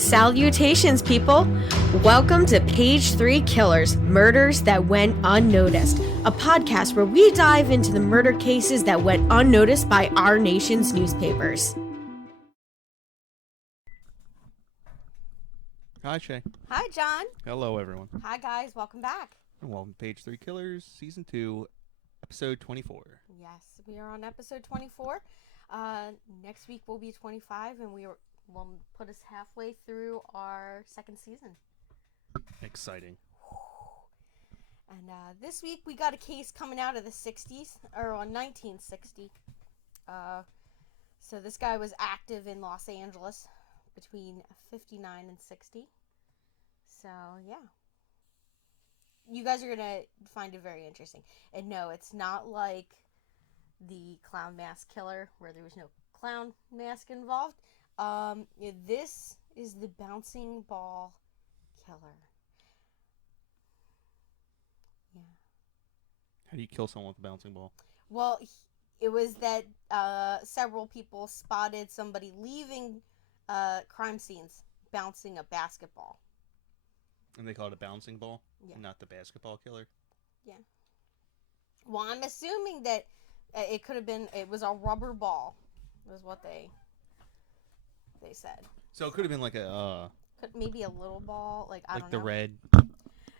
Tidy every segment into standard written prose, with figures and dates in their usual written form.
Salutations, people! Welcome to Page 3 Killers, Murders That Went Unnoticed, a podcast where we dive into the murder cases that went unnoticed by our nation's newspapers. Hi, Shay. Hi, John. Hello, everyone. Hi, guys. Welcome back. And welcome to Page 3 Killers, Season 2, Episode 24. Yes, we are on Episode 24. Next week will be 25, and will put us halfway through our second season. Exciting. And this week we got a case coming out of the 60s, or 1960. So this guy was active in Los Angeles between 59 and 60. So, yeah. You guys are going to find it very interesting. And no, it's not like the clown mask killer where there was no clown mask involved. This is the bouncing ball killer. Yeah. How do you kill someone with a bouncing ball? Well, it was that several people spotted somebody leaving crime scenes bouncing a basketball. And they call it a bouncing ball? Yeah. Not the basketball killer? Yeah. Well, I'm assuming that it was a rubber ball, was what they said. So it could have been like a... maybe a little ball, I don't know. Like the red...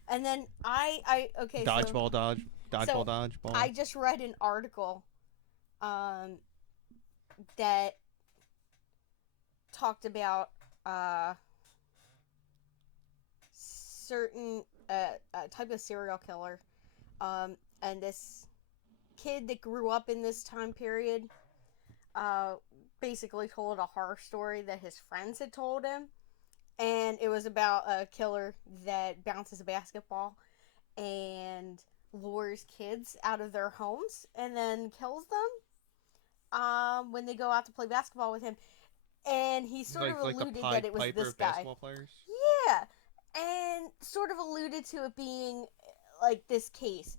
And then okay, Dodgeball, dodgeball, so dodgeball. I just read an article that talked about certain type of serial killer, and this kid that grew up in this time period basically told a horror story that his friends had told him, and it was about a killer that bounces a basketball and lures kids out of their homes and then kills them when they go out to play basketball with him. And he sort of alluded that it was Piper this guy. Basketball players? Yeah, and sort of alluded to it being like this case.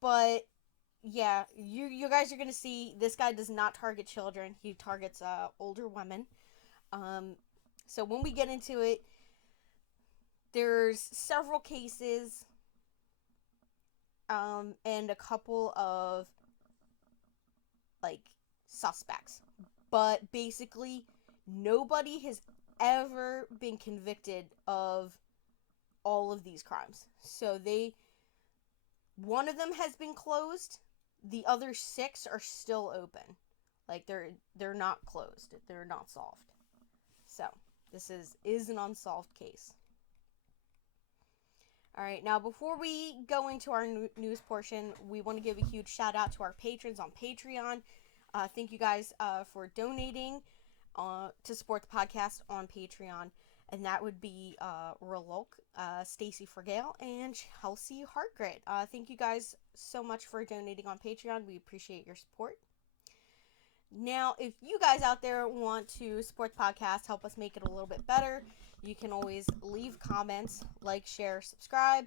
But yeah, you guys are gonna see this guy does not target children. He targets older women. So when we get into it, there's several cases, and a couple of suspects, but basically nobody has ever been convicted of all of these crimes. So one of them has been closed. The other 6 are still open. They're not closed. They're not solved. So this is an unsolved case. All right, now before we go into our news portion, we want to give a huge shout out to our patrons on Patreon. Thank you guys for donating to support the podcast on Patreon. And that would be Ralunk, Stacey Fragale, and Chelsea Hargrett. Thank you guys so much for donating on Patreon. We appreciate your support. Now, if you guys out there want to support the podcast, help us make it a little bit better, you can always leave comments, like, share, subscribe.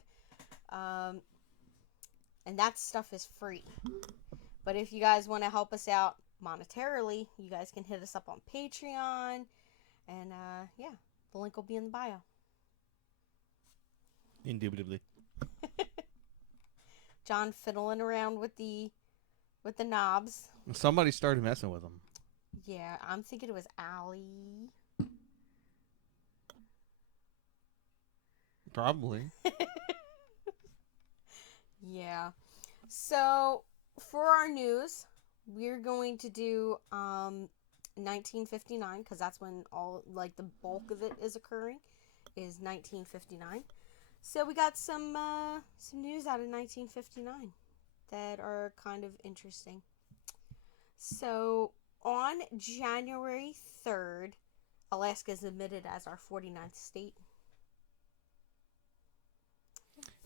And that stuff is free. But if you guys want to help us out monetarily, you guys can hit us up on Patreon. And, yeah. The link will be in the bio. Indubitably. John fiddling around with the knobs. Somebody started messing with them. Yeah, I'm thinking it was Allie. Probably. Yeah. So, for our news, we're going to do 1959, because that's when all the bulk of it is occurring, is 1959. So we got some news out of 1959 that are kind of interesting. So on January 3rd, Alaska is admitted as our 49th state.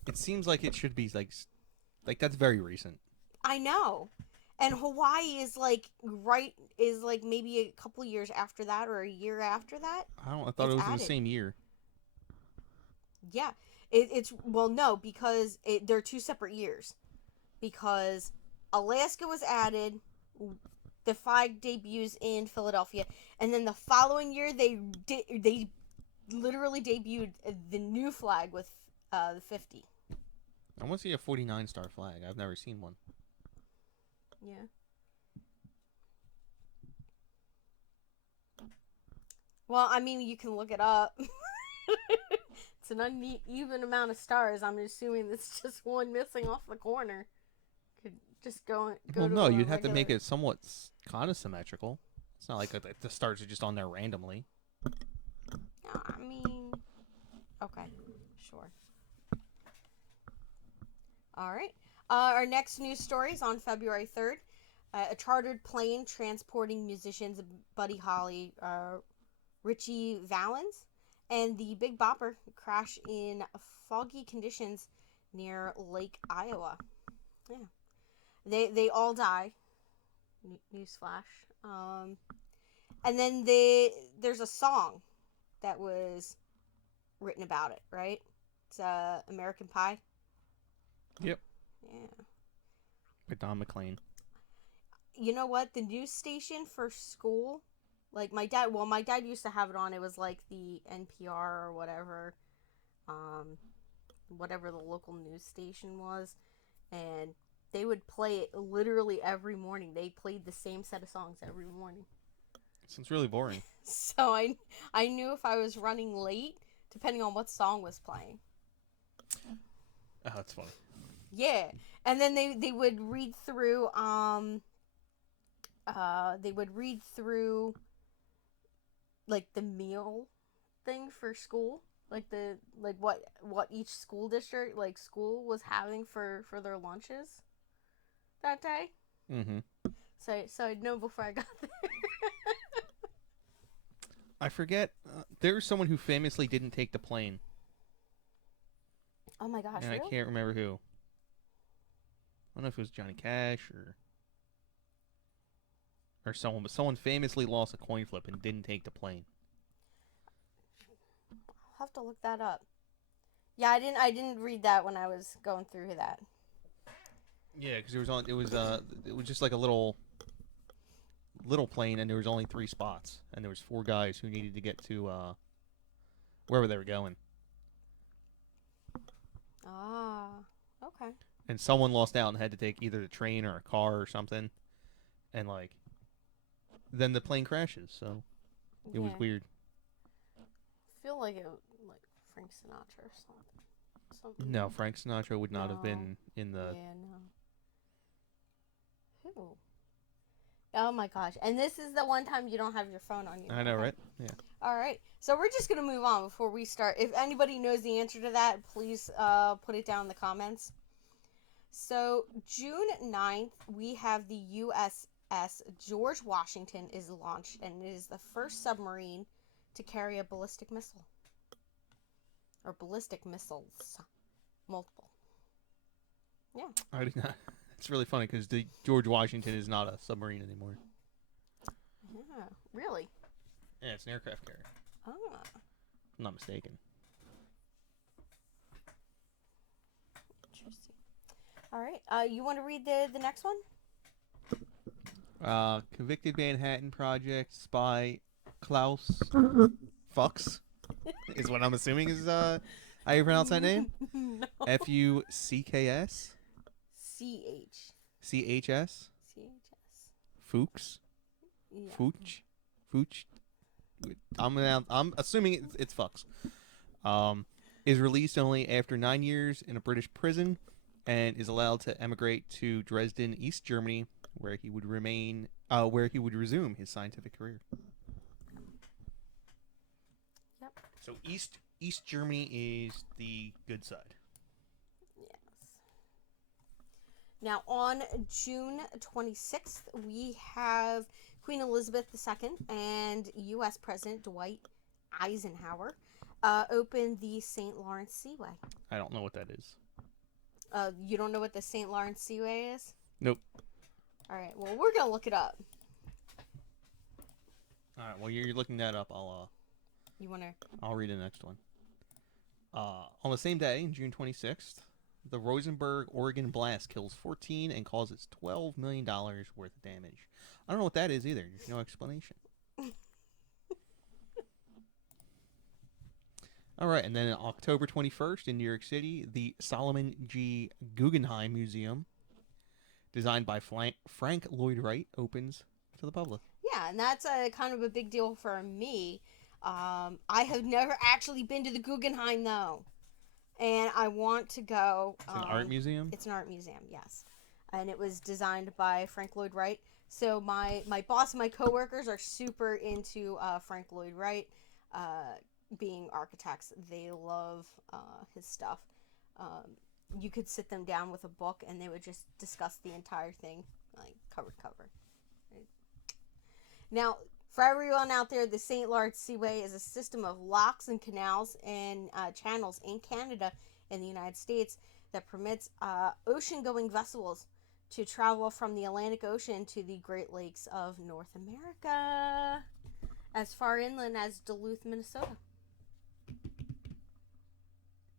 It seems like it should be that's very recent. I know. And Hawaii is maybe a couple years after that, or a year after that. I thought it was in the same year. Yeah, no, because they're 2 separate years. Because Alaska was added the flag debuts in Philadelphia, and then the following year they literally debuted the new flag with the 50. I want to see a 49-star flag. I've never seen one. Yeah. Well, I mean, you can look it up. It's an uneven amount of stars. I'm assuming it's just one missing off the corner. Could just go Well, to no, a you'd have to regular... make it somewhat kind of symmetrical. It's not like the stars are just on there randomly. I mean, okay, sure. All right. Our next news story is on February 3rd. A chartered plane transporting musicians Buddy Holly, Richie Valens, and the Big Bopper crash in foggy conditions near Lake Iowa. Yeah. They all die. Newsflash. And then there's a song that was written about it, right? It's American Pie. Yep. Yeah. By Don McLean. You know what? The news station for school, like my dad used to have it on. It was like the NPR or whatever, whatever the local news station was, and they would play it literally every morning. They played the same set of songs every morning. Sounds really boring. So I knew if I was running late, depending on what song was playing. Oh, that's funny. Yeah, and then they would read through like the meal thing for school, like what each school district school was having for their lunches that day. Mm-hmm. So I'd know before I got there. I forget. There was someone who famously didn't take the plane. Oh my gosh! And really? I can't remember who. I don't know if it was Johnny Cash or someone, but someone famously lost a coin flip and didn't take the plane. I'll have to look that up. Yeah, I didn't read that when I was going through that. Yeah, because it was just like a little plane, and there was only 3 spots, and there was 4 guys who needed to get to wherever they were going. Ah, okay. And someone lost out and had to take either the train or a car or something, and then the plane crashes. So it was weird. I feel like Frank Sinatra or something. No, Frank Sinatra would not have been in the. Yeah, no. Who? Oh my gosh! And this is the one time you don't have your phone on you. I know, okay. right? Yeah. All right. So we're just gonna move on before we start. If anybody knows the answer to that, please put it down in the comments. So June 9th, we have the USS George Washington is launched, and it is the first submarine to carry a ballistic missile. Or ballistic missiles. Multiple. Yeah. I did not. It's really funny because the George Washington is not a submarine anymore. Yeah. Really? Yeah, it's an aircraft carrier. Ah. If I'm not mistaken. Interesting. All right. You want to read the next one? Convicted Manhattan Project spy Klaus Fuchs is what I'm assuming is how you pronounce that name? No. Fucks? CHS? Fuchs? Yeah. Fuchs? I'm assuming it's Fuchs. Is released only after 9 years in a British prison and is allowed to emigrate to Dresden, East Germany, where he would resume his scientific career. Yep. So East Germany is the good side. Yes. Now on June 26th, we have Queen Elizabeth II and U.S. President Dwight Eisenhower opened the St. Lawrence Seaway. I don't know what that is. You don't know what the St. Lawrence Seaway is? Nope. All right. Well, we're gonna look it up. All right. Well, you're looking that up. You wanna? I'll read the next one. On the same day, June 26th, The Roseburg, Oregon blast kills 14 and causes $12 million worth of damage. I don't know what that is either. There's no explanation. All right, and then on October 21st in New York City, the Solomon G. Guggenheim Museum, designed by Frank Lloyd Wright, opens to the public. Yeah, and that's a kind of a big deal for me. I have never actually been to the Guggenheim, though. And I want to go. It's an art museum? It's an art museum, yes. And it was designed by Frank Lloyd Wright. So my boss and my coworkers are super into Frank Lloyd Wright. Being architects, they love his stuff. You could sit them down with a book and they would just discuss the entire thing, like cover to cover. Right? Now, for everyone out there, the St. Lawrence Seaway is a system of locks and canals and channels in Canada and the United States that permits ocean-going vessels to travel from the Atlantic Ocean to the Great Lakes of North America, as far inland as Duluth, Minnesota.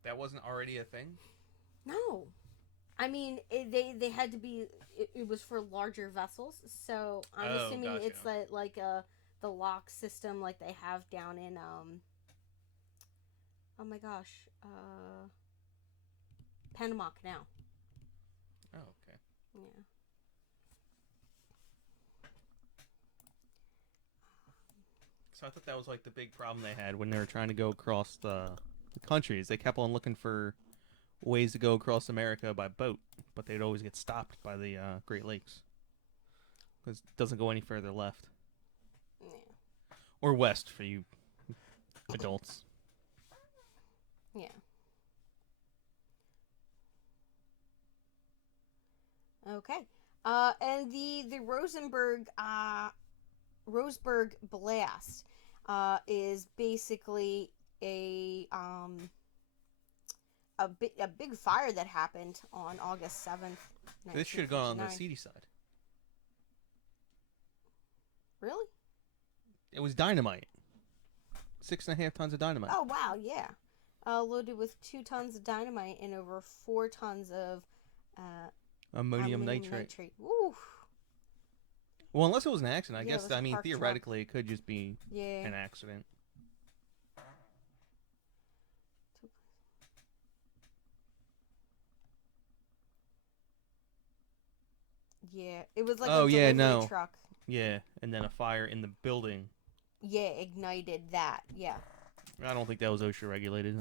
That wasn't already a thing? No. I mean, they had to be, it was for larger vessels, so I'm assuming gotcha. it's like the lock system like they have down in, oh my gosh, Panama Canal. Oh, okay. Yeah. So I thought that was like the big problem they had when they were trying to go across the countries. They kept on looking for ways to go across America by boat, but they'd always get stopped by the Great Lakes because it doesn't go any further left or west for you adults. Yeah. Okay. And the Roseburg Blast is basically a big fire that happened on August 7th. This should have gone on the seedy side. Really? It was dynamite. 6.5 tons of dynamite. Oh, wow, yeah. Loaded with 2 tons of dynamite and over 4 tons of ammonium nitrate. Ooh. Well, unless it was an accident. I Yeah, guess, I mean, theoretically, it could just be an accident. Yeah, it was like a delivery truck. Yeah, and then a fire in the building. Yeah, ignited that. Yeah. I don't think that was OSHA regulated.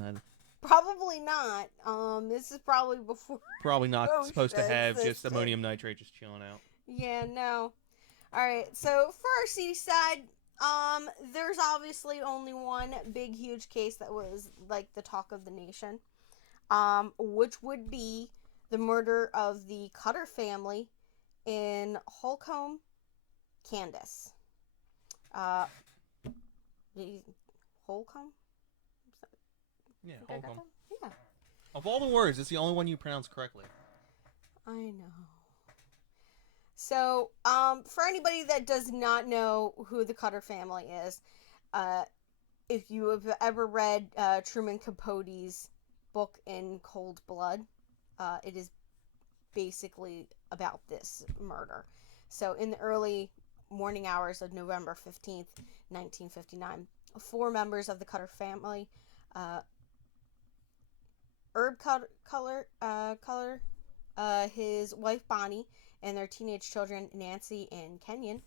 Probably not. This is probably before. Probably not supposed to have just ammonium nitrate just chilling out. Yeah, no. All right. So for our seedy side, there's obviously only one big, huge case that was like the talk of the nation, which would be the murder of the Coulter family in Holcomb, Kansas. Holcomb? Yeah, Holcomb. Yeah. Of all the words, it's the only one you pronounce correctly. I know. So, for anybody that does not know who the Coulter family is, if you have ever read Truman Capote's book In Cold Blood, it is basically about this murder. So, in the early morning hours of November 15th, 1959, 4 members of the Coulter family, Herb Coulter, his wife Bonnie, and their teenage children Nancy and Kenyon,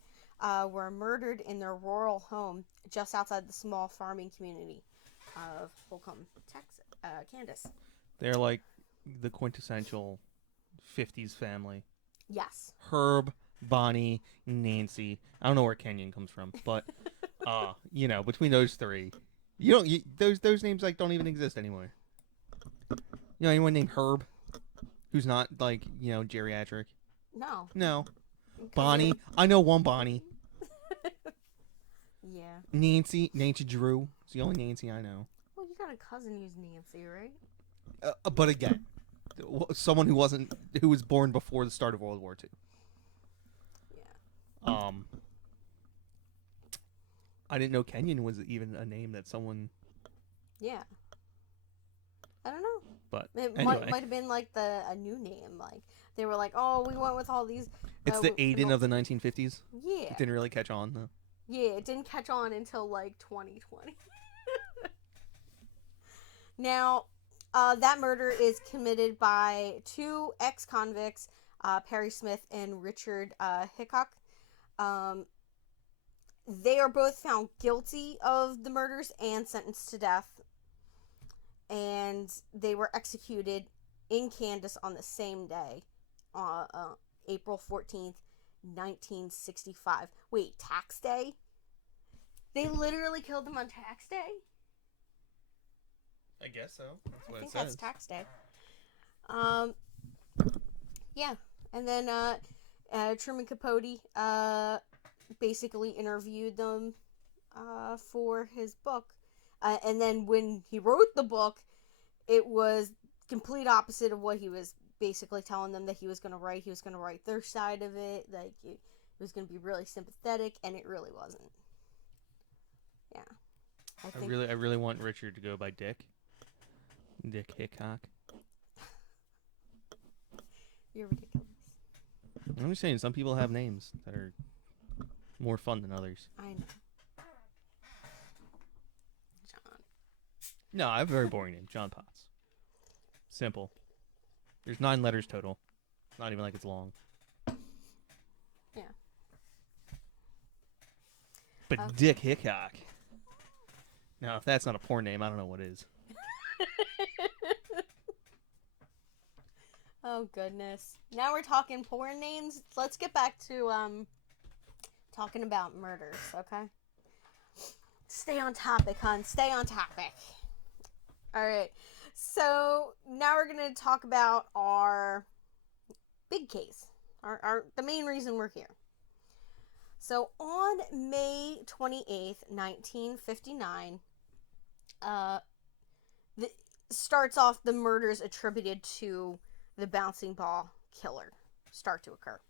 were murdered in their rural home just outside the small farming community of Holcomb, Kansas. They're like the quintessential 50s family. Yes. Herb, Bonnie, Nancy. I don't know where Kenyon comes from, but between those 3, those names like don't even exist anymore. You know anyone named Herb who's not like, geriatric? No. Bonnie. I know one Bonnie. Yeah. Nancy Drew. It's the only Nancy I know. Well, you got a cousin who's Nancy, right? But again, someone who was born before the start of World War II. Yeah. I didn't know Kenyon was even a name that someone. Yeah. I don't know. But It anyway, might have been like a new name. Like they were like, oh, we went with all these. it's the Aiden of the 1950s. Yeah. It didn't really catch on though. Yeah, it didn't catch on until like 2020. Now, that murder is committed by two ex-convicts, Perry Smith and Richard Hickok. They are both found guilty of the murders and sentenced to death. And they were executed in Kansas on the same day, April 14th, 1965. Wait, tax day? They literally killed them on tax day? I guess so. That's what I think it says. that's tax day. Yeah. And then Truman Capote basically interviewed them for his book. And then when he wrote the book, it was complete opposite of what he was basically telling them that he was going to write. He was going to write their side of it. Like, it was going to be really sympathetic, and it really wasn't. Yeah. I really want Richard to go by Dick. Dick Hickok. You're ridiculous. I'm just saying, some people have names that are more fun than others. I know. John. No, I have a very boring name. John Potts. Simple. There's 9 letters total. Not even like it's long. Yeah. But Okay. Dick Hickok. Now, if that's not a porn name, I don't know what is. Oh, goodness. Now we're talking porn names. Let's get back to talking about murders, okay? Stay on topic, hon. Stay on topic. All right. So now we're going to talk about our big case, the main reason we're here. So on May 28th, 1959, starts off the murders attributed to the bouncing ball killer start to occur.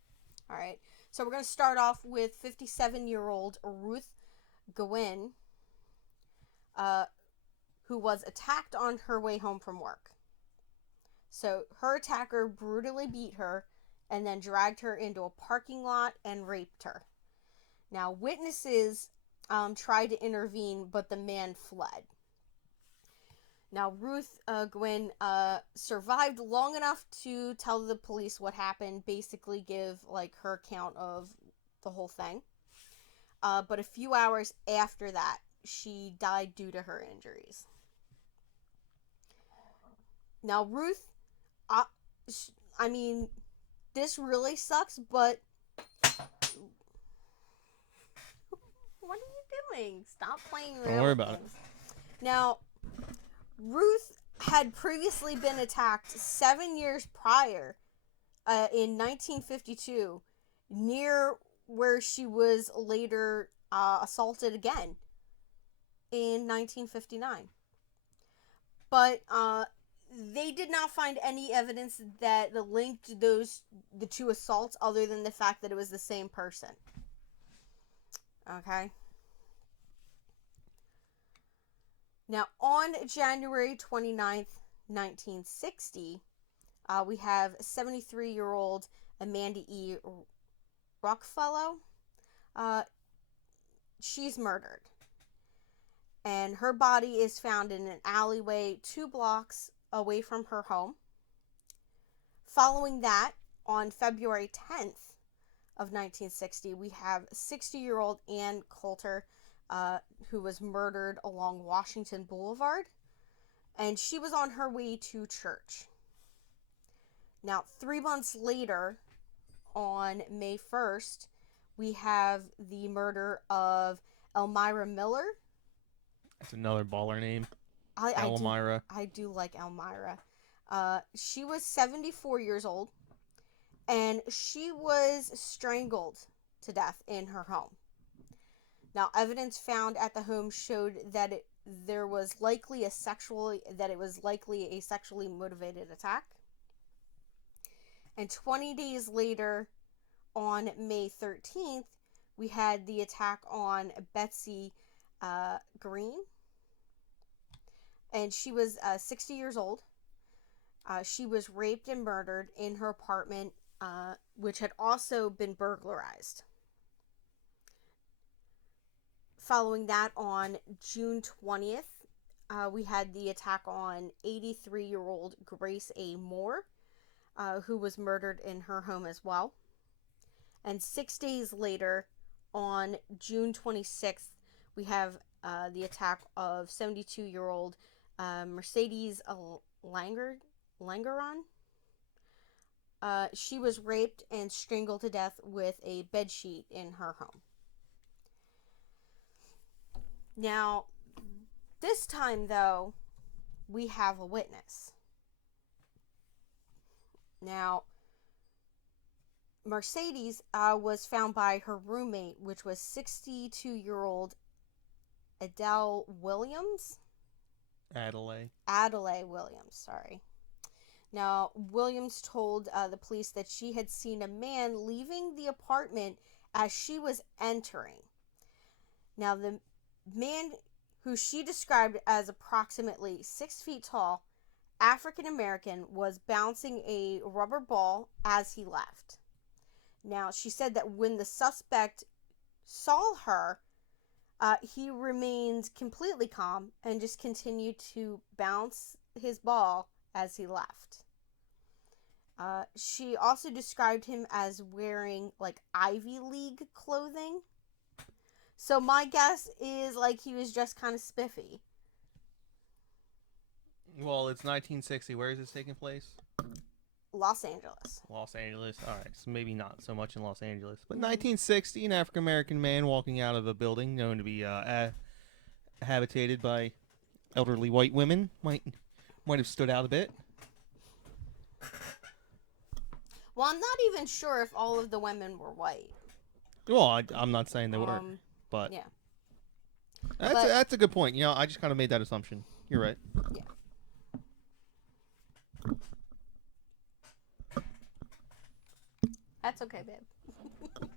All right. So we're going to start off with 57-year-old Ruth Gawin, who was attacked on her way home from work. So her attacker brutally beat her and then dragged her into a parking lot and raped her. Now, witnesses tried to intervene, but the man fled. Now, Ruth Gawin survived long enough to tell the police what happened, basically give like her account of the whole thing. But a few hours after that, she died due to her injuries. Now, Ruth, I mean, this really sucks, but what are you doing? Stop playing. Don't worry about it. Now, Ruth had previously been attacked 7 years prior, in 1952, near where she was later assaulted again in 1959. But they did not find any evidence that linked the two assaults other than the fact that it was the same person. Okay. Now, on January 29th, 1960, we have 73-year-old Amanda E. Rockfellow. She's murdered. And her body is found in an alleyway 2 blocks away from her home. Following that, on February 10th of 1960, we have 60-year-old Ann Coulter, who was murdered along Washington Boulevard, and she was on her way to church. Now, 3 months later, on May 1st, we have the murder of Elmira Miller. That's another baller name. Elmira. I do like Elmira. She was 74 years old, and she was strangled to death in her home. Now, evidence found at the home showed that it was likely a sexually motivated attack. And 20 days later, on May 13th, we had the attack on Betsy Green. And she was 60 years old. She was raped and murdered in her apartment, which had also been burglarized. Following that, on June 20th, we had the attack on 83-year-old Grace A. Moore, who was murdered in her home as well. And 6 days later, on June 26th, we have the attack of 72-year-old Mercedes Langeron. She was raped and strangled to death with a bedsheet in her home. Now, this time, though, we have a witness. Now, Mercedes was found by her roommate, which was 62-year-old Adele Williams. Adelaide Williams, sorry. Now, Williams told the police that she had seen a man leaving the apartment as she was entering. Now, the man, who she described as approximately 6 feet tall, African American, was bouncing a rubber ball as he left. Now, she said that when the suspect saw her, he remained completely calm and just continued to bounce his ball as he left. She also described him as wearing, like, Ivy League clothing. So my guess is, like, he was just kind of spiffy. Well, it's 1960. Where is this taking place? Los Angeles. Los Angeles. All right, so maybe not so much in Los Angeles. But 1960, an African-American man walking out of a building known to be habitated by elderly white women might have stood out a bit. Well, I'm not even sure if all of the women were white. Well, I'm not saying they were, but yeah, that's a good point. You know, I just kind of made that assumption. You're right. Yeah. That's okay, babe.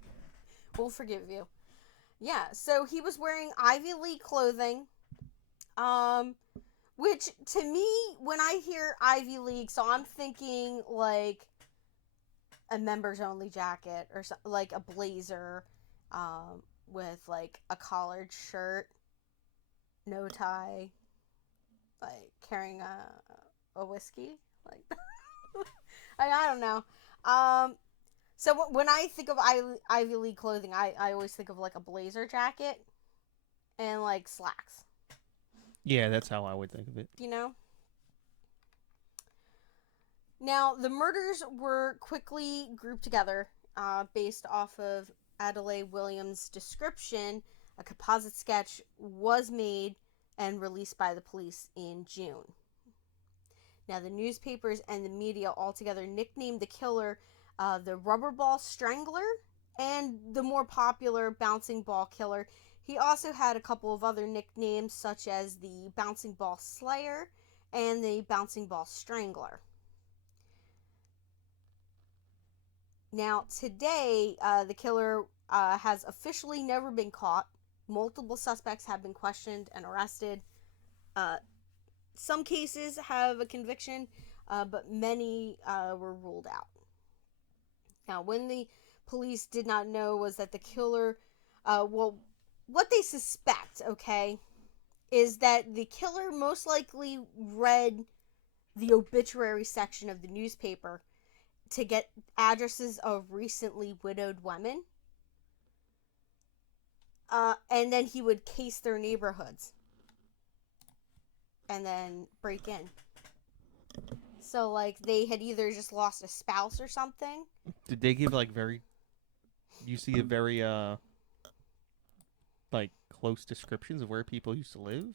We'll forgive you. Yeah, so he was wearing Ivy League clothing, which to me, when I hear Ivy League, so I'm thinking like a members only jacket or like a blazer, with like a collared shirt, no tie, like carrying a whiskey, like I don't know. So when I think of Ivy League clothing, I always think of like a blazer jacket and like slacks. Yeah, that's how I would think of it. You know? Now, the murders were quickly grouped together based off of Adelaide Williams' description. A composite sketch was made and released by the police in June. Now, the newspapers and the media altogether nicknamed the killer the Rubber Ball Strangler and the more popular Bouncing Ball Killer. He also had a couple of other nicknames, such as the Bouncing Ball Slayer and the Bouncing Ball Strangler. Now, today, the killer has officially never been caught. Multiple suspects have been questioned and arrested. Some cases have a conviction, but many were ruled out. Now, when the police did not know was that the killer, what they suspect, okay, is that the killer most likely read the obituary section of the newspaper to get addresses of recently widowed women. And then he would case their neighborhoods and then break in. So, like, they had either just lost a spouse or something. Did they give, like, you see a very, like, close descriptions of where people used to live?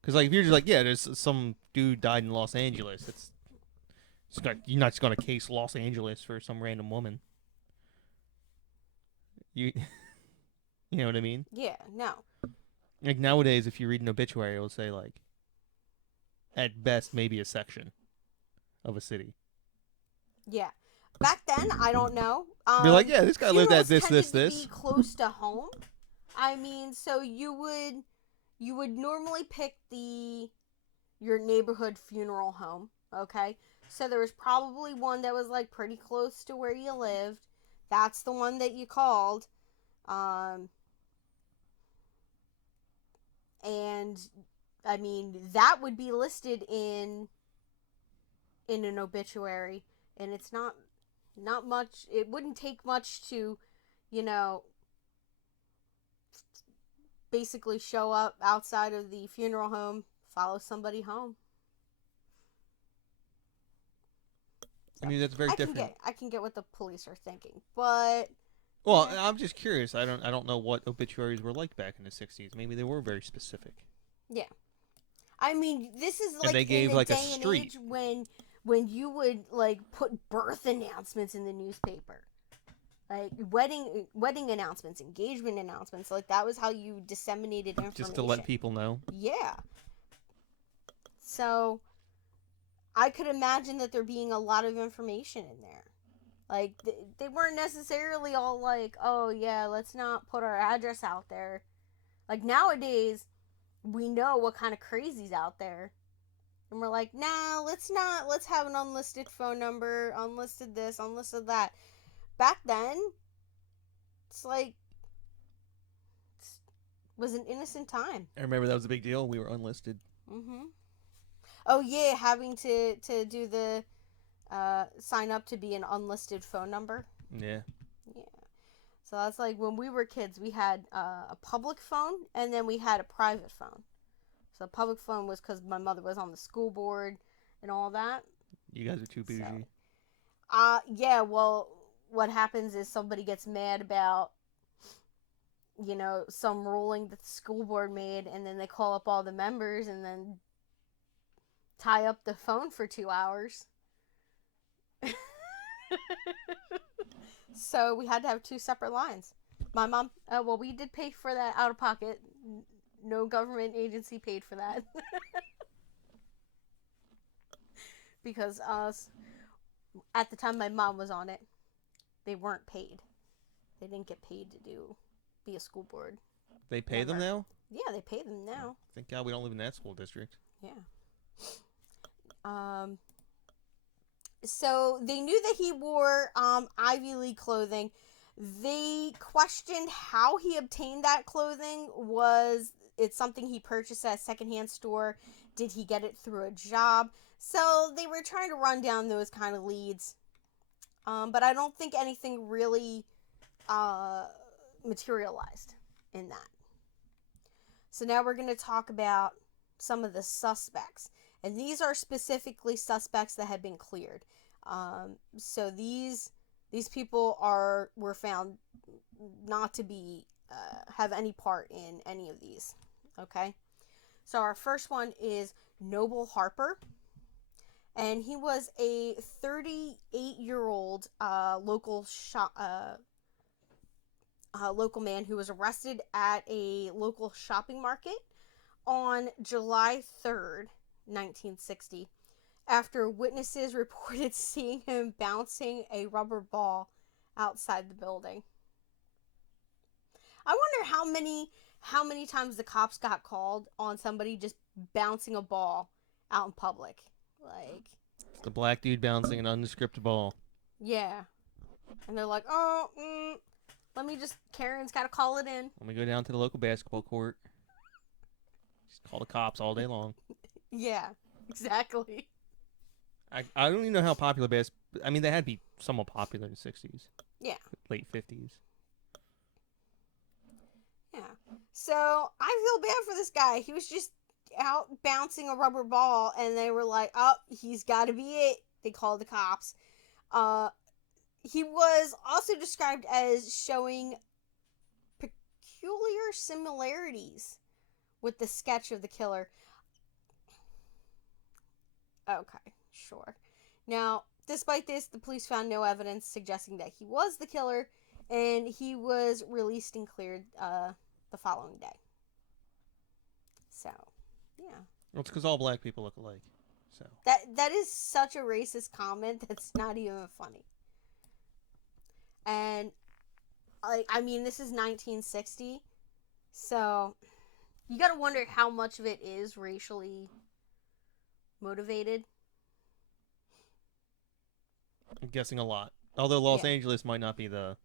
Because, like, if you're just like, yeah, there's some dude died in Los Angeles, you're not just going to case Los Angeles for some random woman. You know what I mean? Yeah, no. Like, nowadays, if you read an obituary, it'll say, like, at best, maybe a section of a city. Yeah. Back then, I don't know. Be like, yeah, this guy lived at this. To be close to home. I mean, so you would normally pick your neighborhood funeral home, Okay? So there was probably one that was like pretty close to where you lived. That's the one that you called. And I mean, that would be listed in an obituary, and it's not much. It wouldn't take much to, you know, basically show up outside of the funeral home, follow somebody home. I mean, that's very different. I can get what the police are thinking, but well, I'm just curious. I don't know what obituaries were like back in the '60s. Maybe they were very specific. Yeah, I mean, this is like and they gave in a like day a and street. age when you would like put birth announcements in the newspaper, like wedding announcements, engagement announcements. Like that was how you disseminated information. Just to let people know. Yeah. So I could imagine that there being a lot of information in there. Like, they weren't necessarily all like, oh, yeah, let's not put our address out there. Like, nowadays, we know what kind of crazy's out there. And we're like, nah, let's not. Let's have an unlisted phone number, unlisted this, unlisted that. Back then, it's like, it was an innocent time. I remember that was a big deal. We were unlisted. Mm-hmm. Oh, yeah, having to do the sign up to be an unlisted phone number. Yeah. Yeah. So that's like when we were kids, we had a public phone and then we had a private phone. So public phone was because my mother was on the school board and all that. You guys are too bougie. So, yeah, well, what happens is somebody gets mad about, you know, some ruling that the school board made, and then they call up all the members and then tie up the phone for 2 hours. So we had to have 2 separate lines. My mom, well, we did pay for that out of pocket. No government agency paid for that. Because at the time my mom was on it, they weren't paid. They didn't get paid to be a school board. They pay them now? Yeah, they pay them now. Thank God we don't live in that school district. Yeah. So they knew that he wore Ivy League clothing. They questioned how he obtained that clothing. Was it something he purchased at a secondhand store? Did he get it through a job? So they were trying to run down those kind of leads. But I don't think anything really materialized in that. So now we're going to talk about some of the suspects. And these are specifically suspects that have been cleared. So these people were found not to be have any part in any of these. Okay, so our first one is Noble Harper, and he was a 38-year-old local man who was arrested at a local shopping market on July 3rd, 1960, after witnesses reported seeing him bouncing a rubber ball outside the building. I wonder how many times the cops got called on somebody just bouncing a ball out in public. Like, it's the black dude bouncing an nondescript ball. Yeah. And they're like, oh, Karen's got to call it in. Let me go down to the local basketball court. Just call the cops all day long. Yeah, exactly. I don't even know how popular I mean, they had to be somewhat popular in the 60s. Yeah. Late 50s. Yeah. So, I feel bad for this guy. He was just out bouncing a rubber ball, and they were like, oh, he's got to be it. They called the cops. He was also described as showing peculiar similarities with the sketch of the killer. Okay, sure. Now, despite this, the police found no evidence suggesting that he was the killer, and he was released and cleared the following day. So, yeah. Well, it's because all black people look alike. So that is such a racist comment that's not even funny. And, I mean, this is 1960, so you gotta wonder how much of it is racially motivated. I'm guessing a lot. Although Los Yeah. Angeles might not be the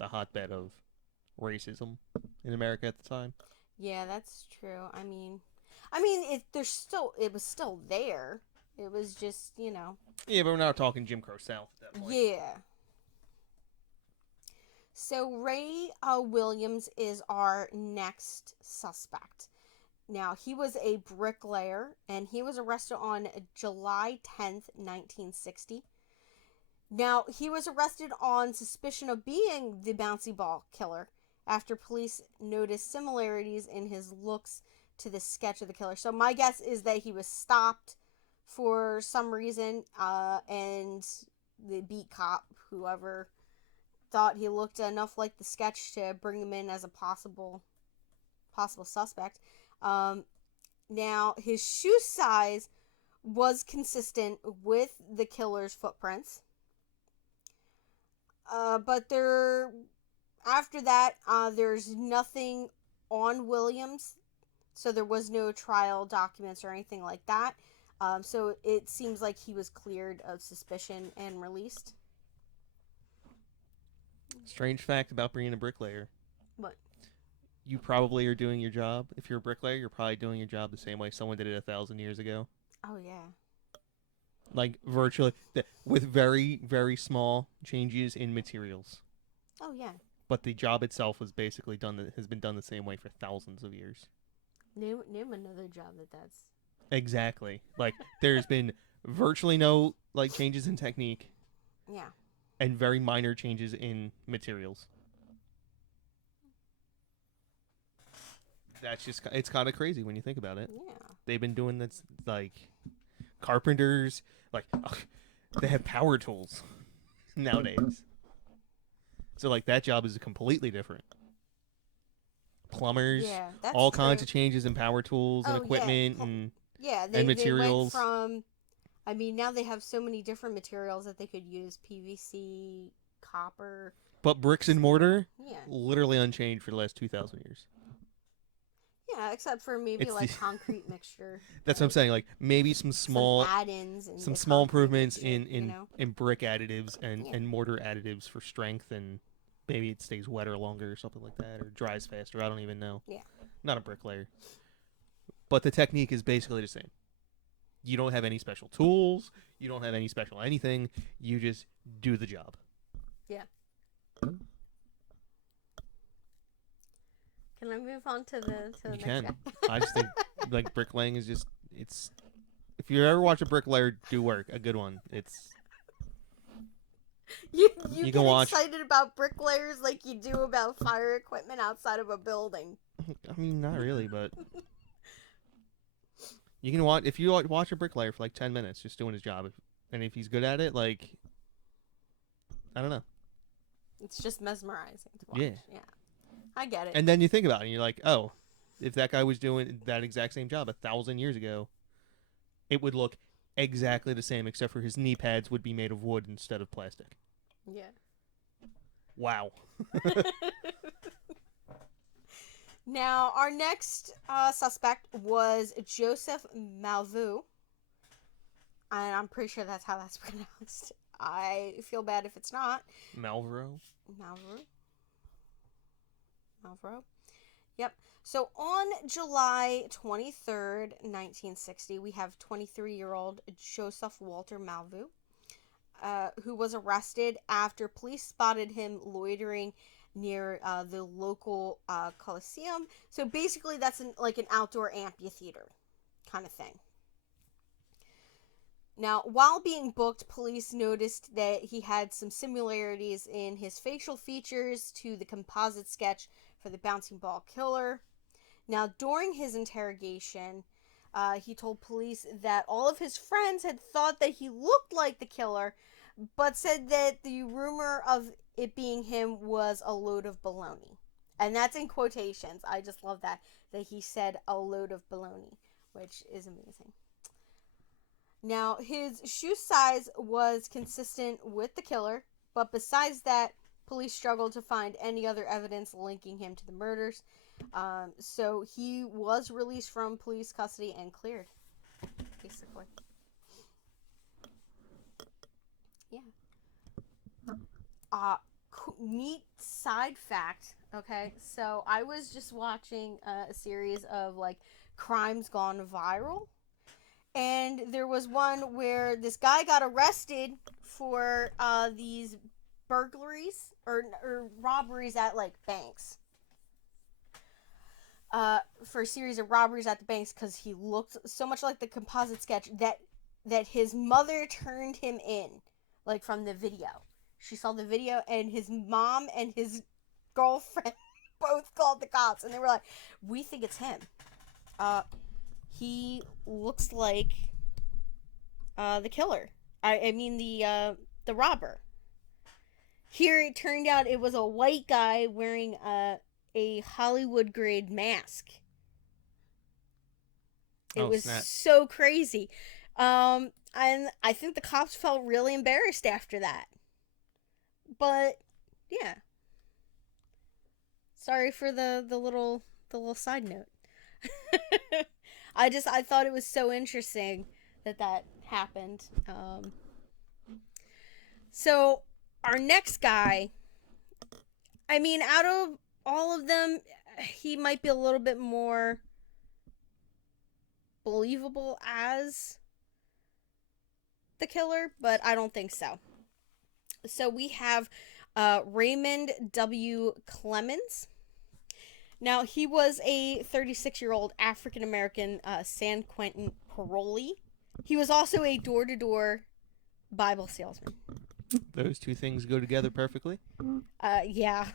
hotbed of racism in America at the time. Yeah, that's true. It was still there. It was just, Yeah, but we're not talking Jim Crow South at that point. Yeah. So Ray Williams is our next suspect. Now, he was a bricklayer, and he was arrested on July 10th, 1960. Now, he was arrested on suspicion of being the bouncy ball killer after police noticed similarities in his looks to the sketch of the killer. So my guess is that he was stopped for some reason, and the beat cop, whoever, thought he looked enough like the sketch to bring him in as a possible suspect. Now, his shoe size was consistent with the killer's footprints. But after that, there's nothing on Williams, so there was no trial documents or anything like that. So it seems like he was cleared of suspicion and released. Strange fact about being a bricklayer. What? You probably are doing your job. If you're a bricklayer, you're probably doing your job the same way someone did it 1,000 years ago. Oh, yeah. Like, virtually, with very, very small changes in materials. Oh, yeah. But the job itself has been done the same way for thousands of years. Name another job that's... Exactly. Like, there's been virtually no, like, changes in technique. Yeah. And very minor changes in materials. It's kind of crazy when you think about it. Yeah. They've been doing this, like, carpenters, like, they have power tools nowadays. So, like, that job is completely different. Plumbers, Yeah, that's all true. kinds of changes in power tools and equipment and materials. They went from, now they have so many different materials that they could use: PVC, copper. But bricks and mortar, Yeah. literally unchanged for the last 2,000 years. Yeah, except for maybe It's like concrete mixture. That's what I'm saying. Like, maybe some small add-ins and some the small concrete improvements mixture, in brick additives and, Yeah. and mortar additives for strength, and maybe it stays wetter longer or something like that, or dries faster. I don't even know. Yeah. Not a bricklayer. But the technique is basically the same. You don't have any special tools. You don't have any special anything. You just do the job. Yeah. Can I move on to the You next can. guy? I just think, like, bricklaying is just, it's... If you ever watch a bricklayer do work, a good one, it's... You You get can watch- excited about bricklayers like you do about fire equipment outside of a building. I mean, not really, but... You can watch... If you watch a bricklayer for, like, 10 minutes just doing his job, and if he's good at it, like... I don't know. It's just mesmerizing to watch. Yeah. Yeah. I get it. And then you think about it, and you're like, oh, if that guy was doing that exact same job 1,000 years ago, it would look exactly the same, except for his knee pads would be made of wood instead of plastic. Yeah. Wow. Now, our next suspect was Joseph Malvu. And I'm pretty sure that's how that's pronounced. I feel bad if it's not. Malveux? Malveux. Yep. So on July 23rd, 1960, we have 23-year-old Joseph Walter Malvu, who was arrested after police spotted him loitering near the local Coliseum. So basically that's like an outdoor amphitheater kind of thing. Now, while being booked, police noticed that he had some similarities in his facial features to the composite sketch for the bouncing ball killer. Now, during his interrogation, he told police that all of his friends had thought that he looked like the killer, but said that the rumor of it being him was a load of baloney. And that's in quotations. I just love that he said a load of baloney, which is amazing. Now, his shoe size was consistent with the killer, but besides that, police struggled to find any other evidence linking him to the murders. So he was released from police custody and cleared, basically. Yeah. Neat side fact. Okay, so I was just watching a series of like crimes gone viral, and there was one where this guy got arrested for these burglaries or robberies at like banks. For a series of robberies at the banks because he looked so much like the composite sketch that his mother turned him in, like from the video. She saw the video, and his mom and his girlfriend both called the cops, and they were like, "We think it's him. He looks like the killer. I mean the robber." Here it turned out it was a white guy wearing a Hollywood grade mask. It was snap. so crazy. And I think the cops felt really embarrassed after that. But yeah. Sorry for the little side note. I thought it was so interesting that happened. So our next guy, I mean, out of all of them, he might be a little bit more believable as the killer, but I don't think so. So we have Raymond W Clemons. Now, he was a 36-year-old African-American San Quentin parolee. He was also a door-to-door Bible salesman. Those two things go together perfectly. Yeah.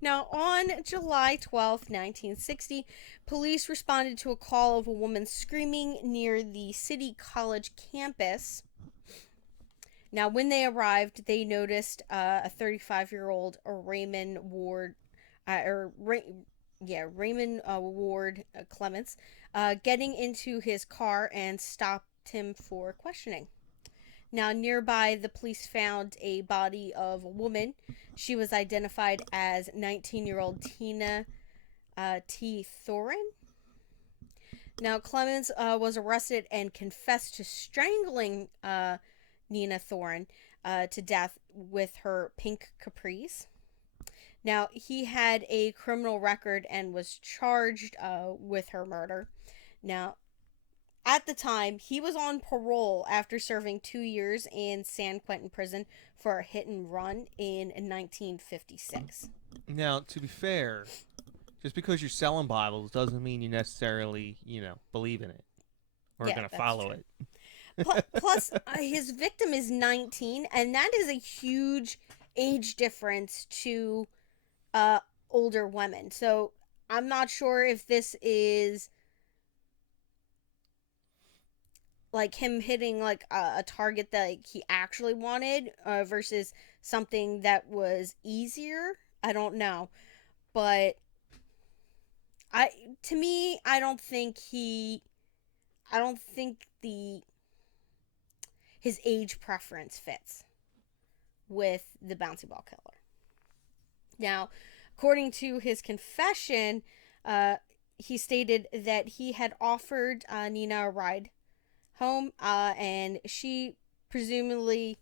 Now, on July 12th, 1960, police responded to a call of a woman screaming near the City College campus. Now, when they arrived, they noticed a 35-year-old Raymond Ward, Raymond Ward Clements, getting into his car and stopped him for questioning. Now, nearby, the police found a body of a woman. She was identified as 19-year-old Tina T. Thorin. Now, Clemens was arrested and confessed to strangling Nina Thorin to death with her pink capris. Now, he had a criminal record and was charged with her murder. Now, at the time, he was on parole after serving 2 years in San Quentin prison for a hit and run in 1956. Now, to be fair, just because you're selling Bibles doesn't mean you necessarily, believe in it or going to follow true. it. Plus, his victim is 19, and that is a huge age difference to older women. So, I'm not sure if this is like him hitting like a target that like, he actually wanted versus something that was easier. I don't know, but I don't think his age preference fits with the bouncy ball killer. Now, according to his confession, he stated that he had offered Nina a ride home, and she presumably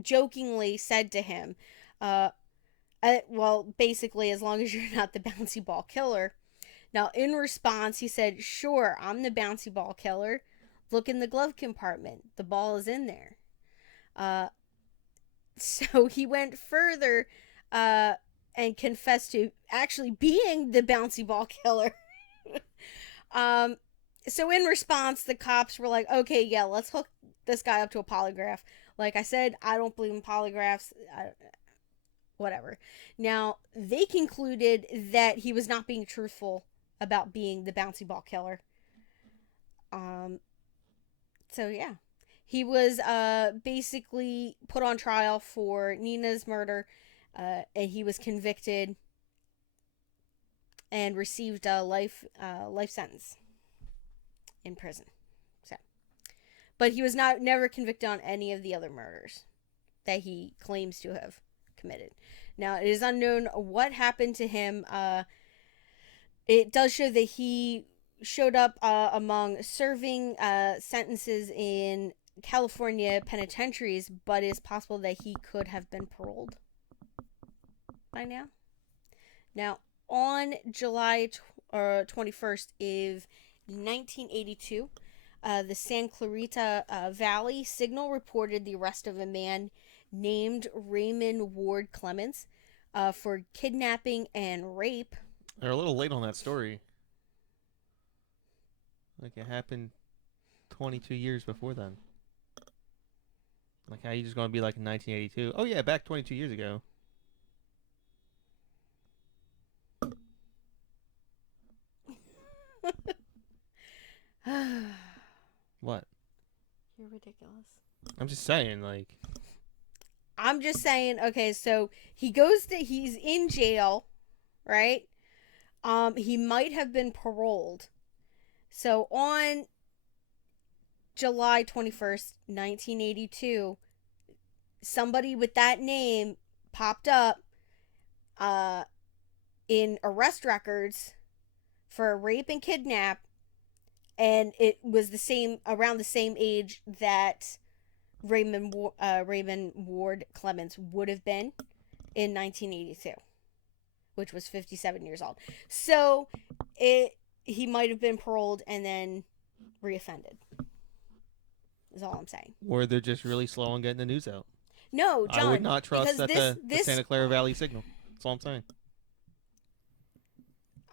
jokingly said to him, well, basically, as long as you're not the bouncy ball killer. Now, in response, he said, "Sure, I'm the bouncy ball killer. Look in the glove compartment. The ball is in there." So he went further and confessed to actually being the bouncy ball killer. So in response, the cops were like, "Okay, yeah, let's hook this guy up to a polygraph." Like I said, I don't believe in polygraphs. Whatever. Now, they concluded that he was not being truthful about being the bouncy ball killer. So yeah. He was basically put on trial for Nina's murder, and he was convicted and received a life sentence in prison. So, but he was never convicted on any of the other murders that he claims to have committed. Now, it is unknown what happened to him. It does show that he showed up among serving sentences in California penitentiaries, but it's possible that he could have been paroled by now. Now, on July 21st of 1982, the San Clarita Valley Signal reported the arrest of a man named Raymond W Clemons for kidnapping and rape. They're a little late on that story. Like, it happened 22 years before then. Like, how you just going to be like in 1982? Oh, yeah, back 22 years ago. What? You're ridiculous. I'm just saying, like... I'm just saying, okay, so he's in jail, right? He might have been paroled. So on July 21st, 1982, somebody with that name popped up in arrest records for rape and kidnap, and it was around the same age that Raymond Ward Clemons would have been in 1982, which was 57 years old. So he might have been paroled and then reoffended. Is all I'm saying. Or they're just really slow on getting the news out. No, John. I would not trust that the Santa Clara Valley Signal. That's all I'm saying.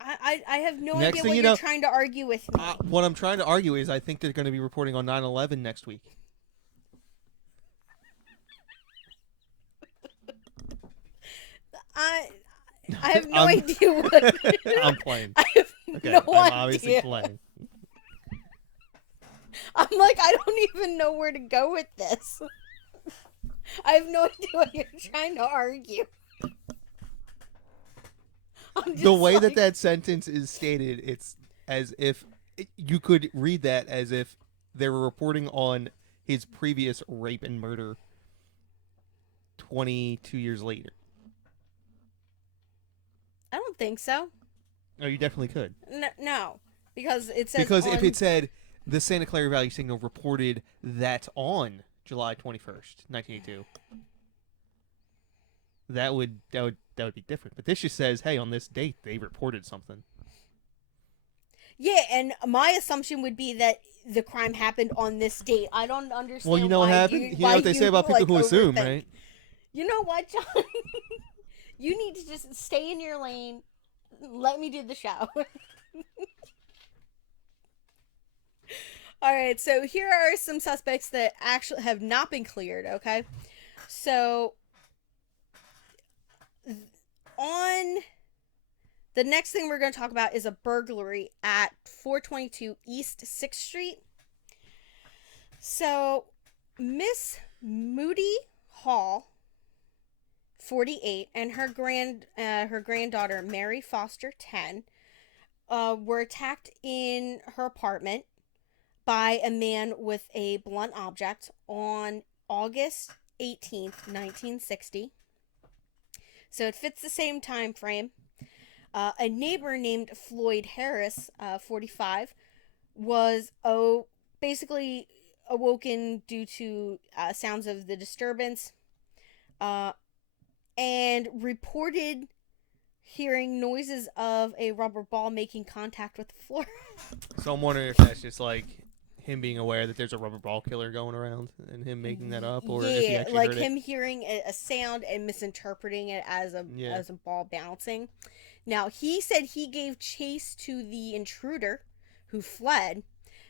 I have no idea what you're trying to argue with me. What I'm trying to argue is I think they're going to be reporting on 9/11 next week. I have no idea what... I'm playing. I have no idea. I'm obviously playing. I'm like, I don't even know where to go with this. I have no idea what you're trying to argue. The way that sentence is stated, it's as if you could read that as if they were reporting on his previous rape and murder 22 years later. I don't think so. Oh, you definitely could. No, because it says if it said the Santa Clara Valley Signal reported that on July 21st, 1982, that would be different. But this just says, hey, on this date they reported something. Yeah, and my assumption would be that the crime happened on this date. I don't understand. Well, you know what happened? You know what they say about people who assume, right? You know what, John? You need to just stay in your lane. Let me do the show. All right, so here are some suspects that actually have not been cleared, okay? So, on the next thing we're going to talk about is a burglary at 422 East 6th Street. So, Miss Moody Hall, 48, and her granddaughter Mary Foster, 10, were attacked in her apartment by a man with a blunt object on August 18th, 1960. So it fits the same time frame. A neighbor named Floyd Harris, 45, was basically awoken due to sounds of the disturbance, and reported hearing noises of a rubber ball making contact with the floor. So I'm wondering if that's just like him being aware that there's a rubber ball killer going around and him making that up, or if he actually like heard him hearing a sound and misinterpreting it as a ball bouncing. Now, he said he gave chase to the intruder who fled.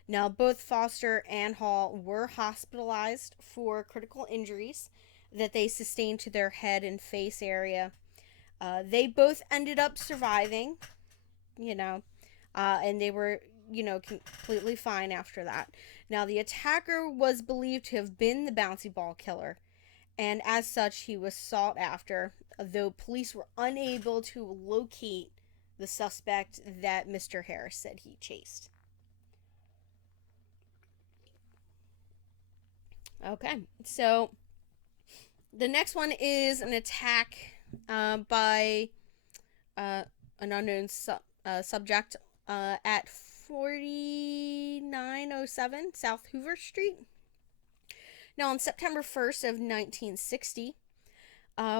Now, both Foster and Hall were hospitalized for critical injuries that they sustained to their head and face area. They both ended up surviving, and they were, completely fine after that. Now, the attacker was believed to have been the bouncy ball killer, and as such, he was sought after, though police were unable to locate the suspect that Mr. Harris said he chased. Okay, so the next one is an attack by an unknown subject at 4907 South Hoover Street. Now, on September 1st of 1960,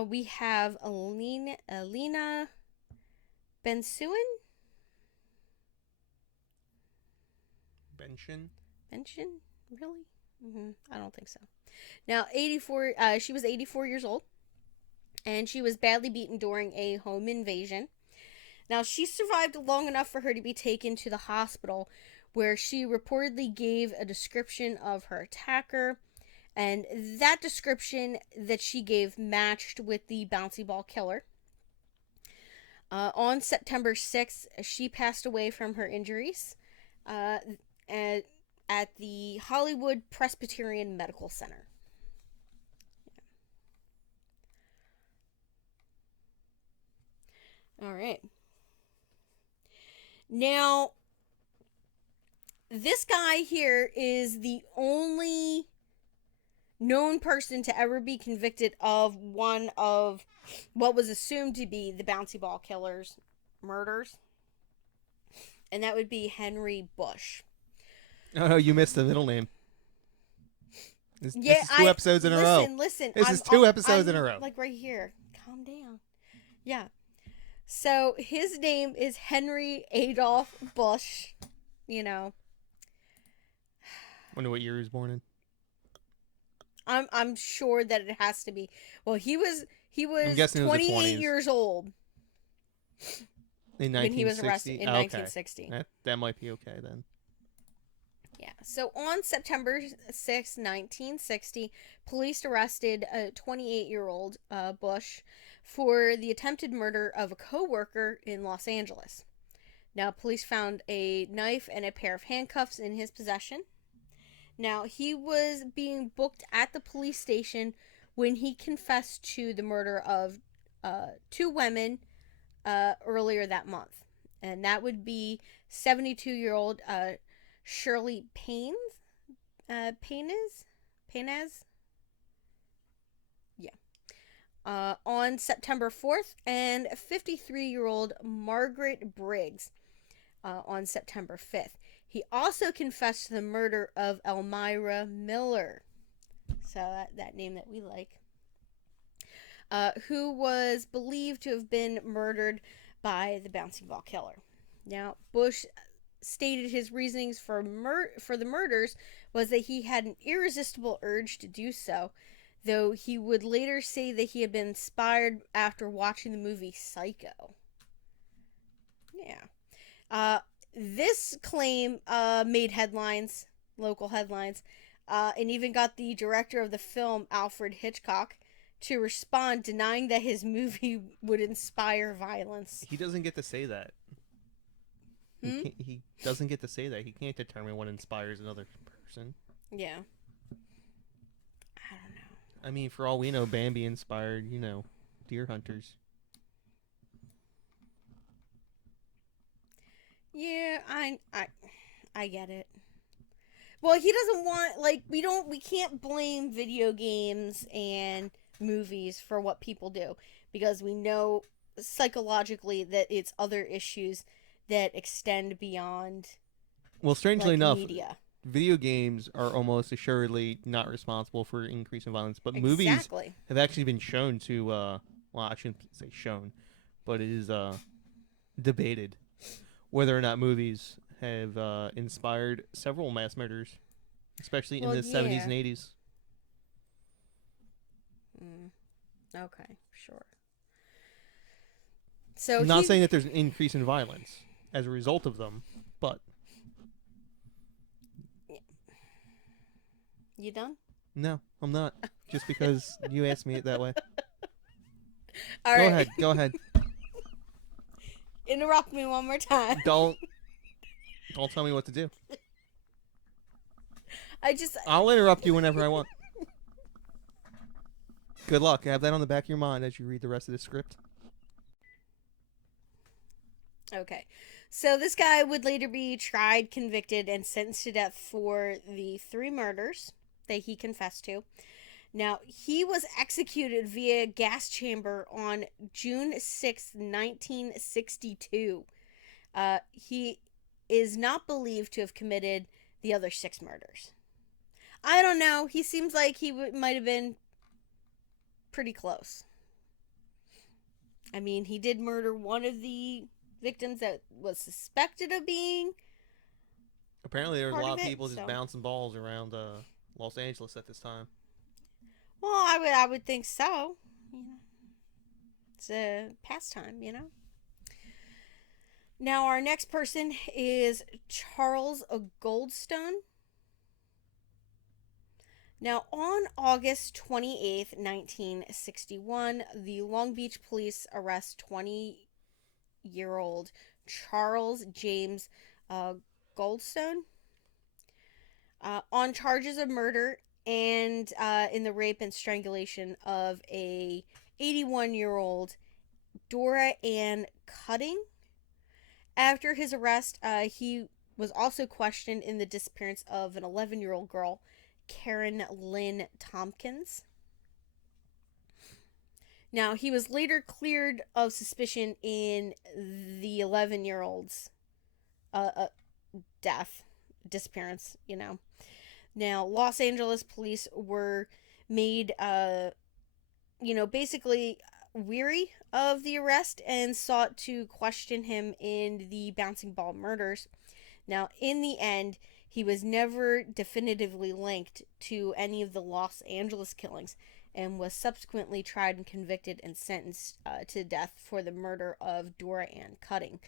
we have Alina Bensuin? Benson? Really? I don't think so. Now, she was 84 years old, and she was badly beaten during a home invasion. Now, she survived long enough for her to be taken to the hospital, where she reportedly gave a description of her attacker, and that description that she gave matched with the bouncy ball killer. On September 6th, she passed away from her injuries at the Hollywood Presbyterian Medical Center. All right. Now, this guy here is the only known person to ever be convicted of one of what was assumed to be the bouncy ball killer's murders. And that would be Henry Bush. Oh, no, you missed the middle name. This is two episodes in a row. Listen. This is two episodes in a row. Like right here. Calm down. Yeah. So his name is Henry Adolph Bush. You know. Wonder what year he was born in. I'm sure that it has to be. Well, he was 28 28 years old in when he was arrested in 1960. That might be okay then. Yeah. So on September 6, 1960, police arrested a 28-year-old Bush for the attempted murder of a co-worker in Los Angeles. Now, police found a knife and a pair of handcuffs in his possession. Now, he was being booked at the police station when he confessed to the murder of two women earlier that month. And that would be 72-year-old Shirley Paines? Yeah. On September 4th, and 53-year-old Margaret Briggs on September 5th. He also confessed to the murder of Elmira Miller. So that name that we like. Who was believed to have been murdered by the bouncing ball killer. Now, Bush stated his reasonings for the murders was that he had an irresistible urge to do so, though he would later say that he had been inspired after watching the movie Psycho. Yeah. This claim made headlines, local headlines, and even got the director of the film, Alfred Hitchcock, to respond, denying that his movie would inspire violence. He doesn't get to say that. He doesn't get to say that. He can't determine what inspires another person. Yeah. I don't know. I mean, for all we know, Bambi inspired, deer hunters. Yeah, I get it. Well, he doesn't want, we can't blame video games and movies for what people do, because we know psychologically that it's other issues that extend beyond, well, strangely enough, media. Video games are almost assuredly not responsible for increase in violence, but Exactly. movies have actually been shown to, well, I shouldn't say shown, but it is debated whether or not movies have inspired several mass murders, especially in the 70s and 80s. Okay, sure. So I'm not saying that there's an increase in violence as a result of them, but... You done? No, I'm not. Just because you asked me it that way. All right. Go ahead. Interrupt me one more time. Don't tell me what to do. I'll interrupt you whenever I want. Good luck. Have that on the back of your mind as you read the rest of the script. Okay. So this guy would later be tried, convicted, and sentenced to death for the 3 murders that he confessed to. Now, he was executed via gas chamber on June 6, 1962. He is not believed to have committed the other 6 murders. I don't know. He seems like he might have been pretty close. I mean, he did murder one of the victims that was suspected of being Apparently, there was a part lot of of it. people just So, bouncing balls around Los Angeles at this time. well, I would think so. You know, it's a pastime, you know. Now, our next person is Charles Goldstone. Now, on August 28th, 1961, the Long Beach police arrest 20-year-old Charles James Goldstone on charges of murder and in the rape and strangulation of a 81-year-old Dora Ann Cutting. After his arrest, he was also questioned in the disappearance of an 11-year-old girl, Karen Lynn Tompkins. Now, he was later cleared of suspicion in the 11-year-old's disappearance, you know. Now, Los Angeles police were made, basically weary of the arrest and sought to question him in the bouncing ball murders. Now, in the end, he was never definitively linked to any of the Los Angeles killings and was subsequently tried and convicted and sentenced to death for the murder of Dora Ann Cutting.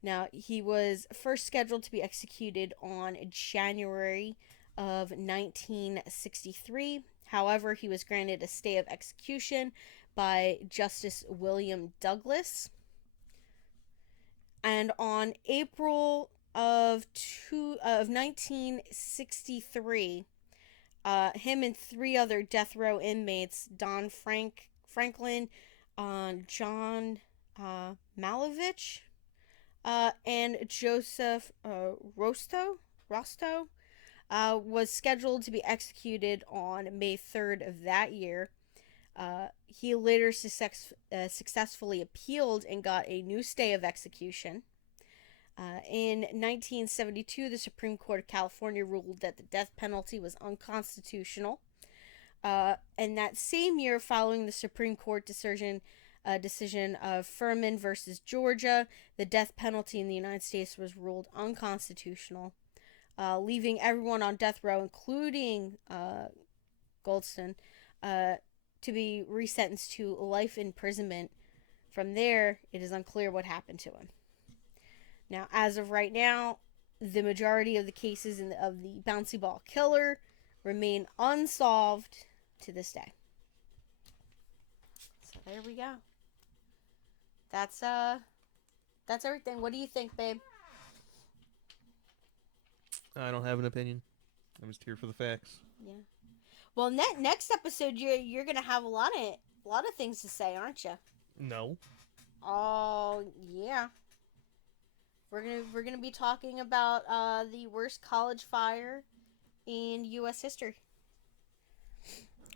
Now, he was first scheduled to be executed on January of 1963. However, he was granted a stay of execution by Justice William Douglas. And on April of 1963, him and three other death row inmates, Don Franklin, John Malveux, and Joseph Rosto, was scheduled to be executed on May 3rd of that year. He later successfully appealed and got a new stay of execution. In 1972, the Supreme Court of California ruled that the death penalty was unconstitutional. And that same year, following the Supreme Court decision of Furman versus Georgia, the death penalty in the United States was ruled unconstitutional, leaving everyone on death row, including Goldstone, to be resentenced to life imprisonment. From there, it is unclear what happened to him. Now, as of right now, the majority of the cases of the bouncy ball killer remain unsolved to this day. So there we go. That's everything. What do you think, babe? I don't have an opinion. I'm just here for the facts. Yeah. Well, next episode, you're gonna have a lot of things to say, aren't you? No. Oh yeah. We're gonna be talking about the worst college fire in U.S. history.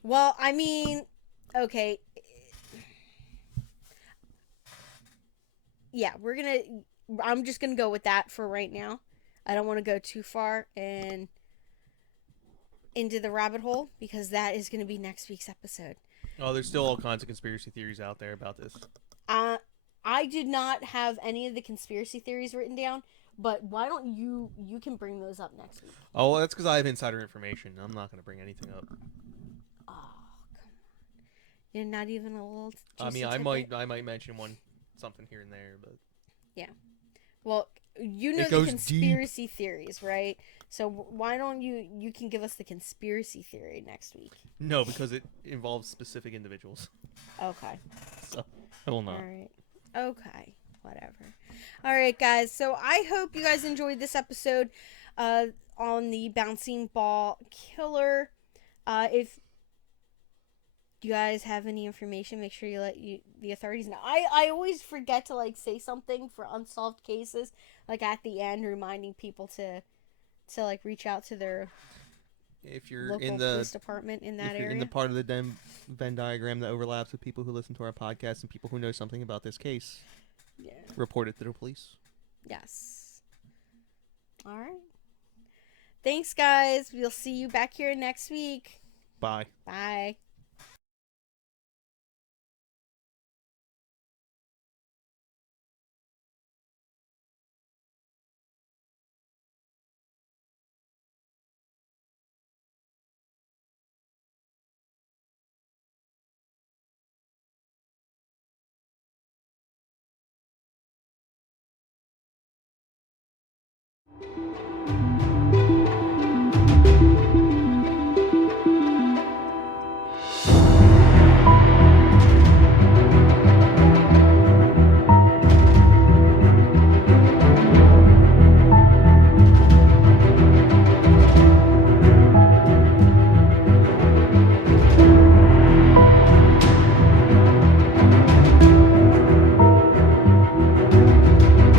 Well, I mean, okay. Yeah, I'm just gonna go with that for right now. I don't want to go too far and into the rabbit hole because that is gonna be next week's episode. Oh, there's still all kinds of conspiracy theories out there about this. I did not have any of the conspiracy theories written down, but why don't you can bring those up next week? Oh, well, that's because I have insider information. I'm not going to bring anything up. Oh, come on. You're not even a little I mean, I might mention something here and there, but yeah. Well, you know the conspiracy theories, right? So why don't you can give us the conspiracy theory next week? No, because it involves specific individuals. Okay. So I will not. All right. Okay. Whatever. All right, guys. So I hope you guys enjoyed this episode on the bouncing ball killer. If you guys have any information, make sure you let the authorities know. I always forget to say something for unsolved cases, at the end, reminding people to reach out to their if you're local in the police department in that if you're area. in the part of the Venn diagram that overlaps with people who listen to our podcast and people who know something about this case, report it to the police. Yes. All right. Thanks, guys. We'll see you back here next week. Bye. Bye.